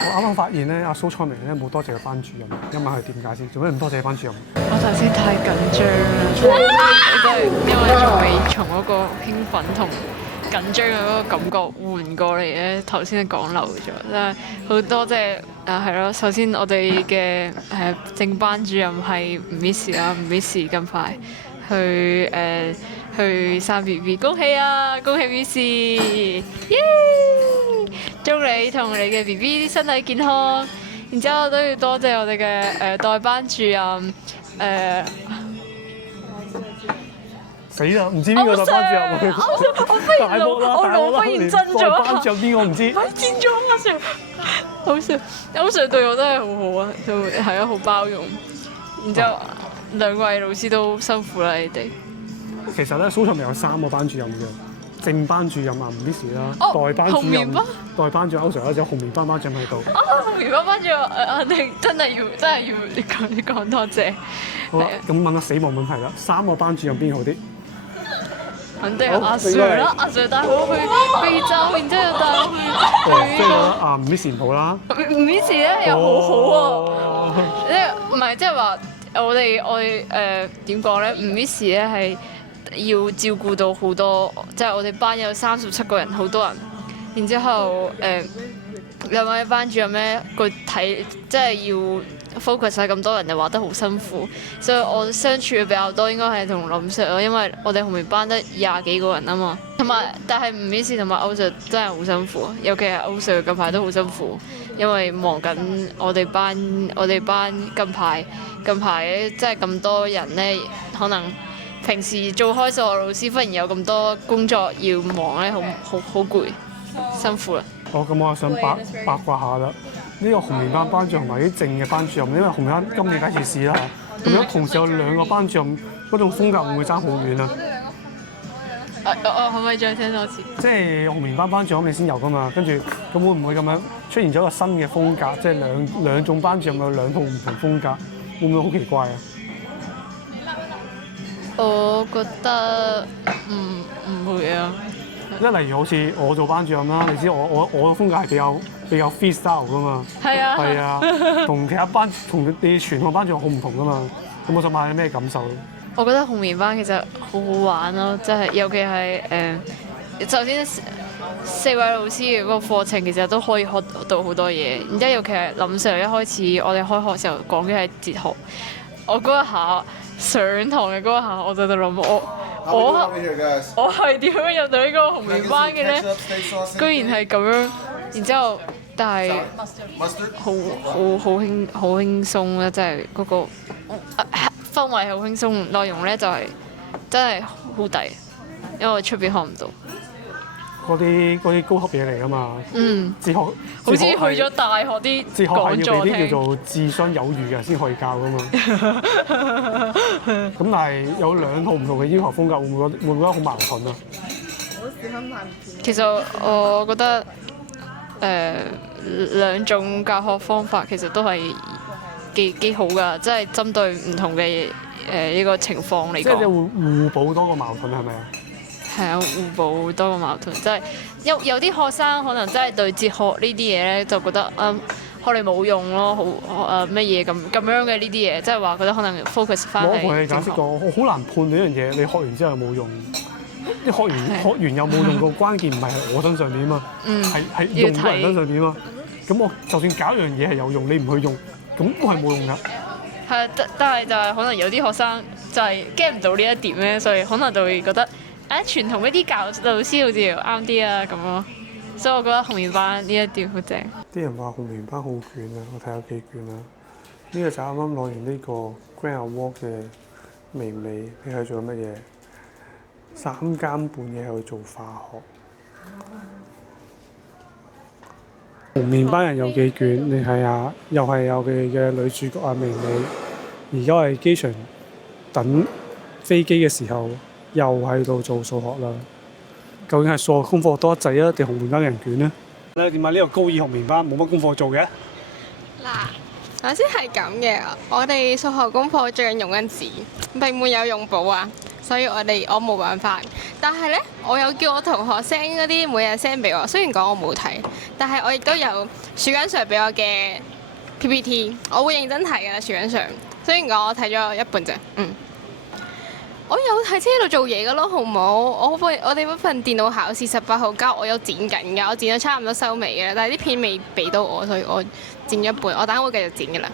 我啱啱發現咧，阿蘇璨明咧冇多謝個班主任，一問佢點解先？做咩唔多謝班主任？我頭先太緊張啦，真係因為仲未從嗰個興奮同緊張嘅嗰個感覺換過嚟咧，頭先講漏咗，真係好多謝係咯。首先我哋嘅正班主任係吳 Miss 啦，吳 Miss 近排去生 BB， 恭喜啊！恭喜 Miss， 耶！祝你同你嘅 BB 身體健康。然之後都要多謝我哋嘅代班主任死啦！唔知邊個代班主任？我腦忽然震咗代班主任邊個唔知？見咗阿 Sir， 好笑，歐 Sir 對我真係好好啊，就係啊，好包容。然之後兩位老師都辛苦啦，你哋。其實咧，蘇璨明有3個班主任嘅，正班主任啊，吳 Miss 啦，代班主任，代班主任歐 Sir 啦，仲有紅棉班班長喺度。紅棉班主任，我哋真係要講多謝。好啦，咁問個死亡問題啦，3個班主任邊個好啲？肯定係阿 Sir 啦，阿 Sir 帶我去非洲，然之後又帶我去即係覺得啊吳 Miss 唔好啦。吳 Miss 咧又好好喎，唔係即係話我哋點講咧？吳 Miss 咧係要照顧到好多，即係我哋班有37個人，好多人。然之後兩位班主任咧，佢睇即係要 focus 晒咁多人，就話得好辛苦，所以我相處嘅比較多應該係同林 Sir 咯，因為我哋紅棉班得20幾個人啊嘛，但係吳 Miss 同埋歐 Sir 真係好辛苦，尤其係歐 Sir 近排都好辛苦，因為忙緊我哋班近排即係咁多人咧，可能平時做開數學老師，忽然有咁多工作要忙咧，好攰，辛苦啦。咁我想八卦下啦。呢個紅棉班班主任同埋啲正嘅班主任，因為紅棉班今年第一次試啦，咁樣同時有2個班主任，嗰種風格會唔會爭好遠啊？我可唔可以再聽多次？即係紅棉班班主任你先有噶嘛，跟住咁會唔會咁樣出現咗一個新嘅風格？即係兩種班主任有2套唔同風格，會唔會好奇怪啊？我覺得唔會啊。即係例如好似我做班主任啦，你知我嘅風格係比較 freestyle 噶嘛。係啊。係啊，同其他班同你全個班主任好唔同噶嘛。咁我想問下你咩感受？我覺得紅棉班其實好好玩咯，即係尤其係首先4位老師嘅嗰個課程其實都可以學到好多嘢。然之後尤其係林 Sir 一開始我哋開學時候講嘅係哲學，我嗰一下上堂嘅嗰一下我就喺度諗我係點樣入到呢個紅棉班嘅咧？居然係咁樣，然之後但係好輕鬆啦，即係嗰個氛圍好輕鬆，內容咧就係真係好抵，因為出邊學唔到。嗰啲高級嘢嚟㗎嘛。哲學好似去咗大學啲哲學係要俾啲叫做智智商有餘嘅人先可以教㗎嘛。咁但係有2套唔同嘅要求風格，會唔會覺得好矛盾啊？其實我覺得2種教學方法其實都係幾好㗎，即係針對唔同嘅呢個情況嚟講。即係會互補多個矛盾係咪啊？係啊，互補多個矛盾，即係有啲學生可能真係對哲學呢啲嘢咧，就覺得學嚟冇用咯，好乜嘢咁樣嘅呢啲嘢，即係話覺得可能 focus 翻喺。我同你解釋過，我好難判斷一樣嘢，你學完之後有冇用？你學完有冇用個關鍵唔係喺我身上邊啊嘛，係用嗰人身上邊啊嘛。咁我就算搞一樣嘢係有用，你唔去用，咁都係冇用㗎。係，但係就係可能有啲學生就係 get 唔到呢一點咧，所以可能就會覺得傳統嗰啲教老師好似啱啲啊咁咯。所以我覺得紅棉班呢一點好正。啲人話紅棉班好卷啊，我睇下幾卷啊。呢個就啱啱攞完呢個 Grand Award 嘅微微，你係做緊乜嘢？3更半夜去做化學。紅棉班人有幾卷？你睇下，又係有佢嘅女主角啊，微微。而家係機場等飛機嘅時候，又喺度做數學啦。究竟係數學功課多滯啊，定紅棉班嘅人卷呢？咧點解呢個高二紅棉班冇乜功課做嘅？嗱，首先係咁嘅，我哋數學功課最近用緊紙，並沒有用簿啊，所以我冇辦法。但係咧，我有叫我同學 send 嗰啲每日 send 俾我，雖然講我冇睇，但係我亦都有樹根 Sir 俾我嘅 PPT，我會認真睇㗎樹根 Sir。雖然講我睇咗一半啫，我有喺車度做嘢㗎咯，好唔好？我哋嗰份電腦考試18號交，我有剪緊㗎，我剪咗差唔多收尾嘅，但係啲片未俾到我，所以我剪咗一半，我等會繼續剪㗎啦，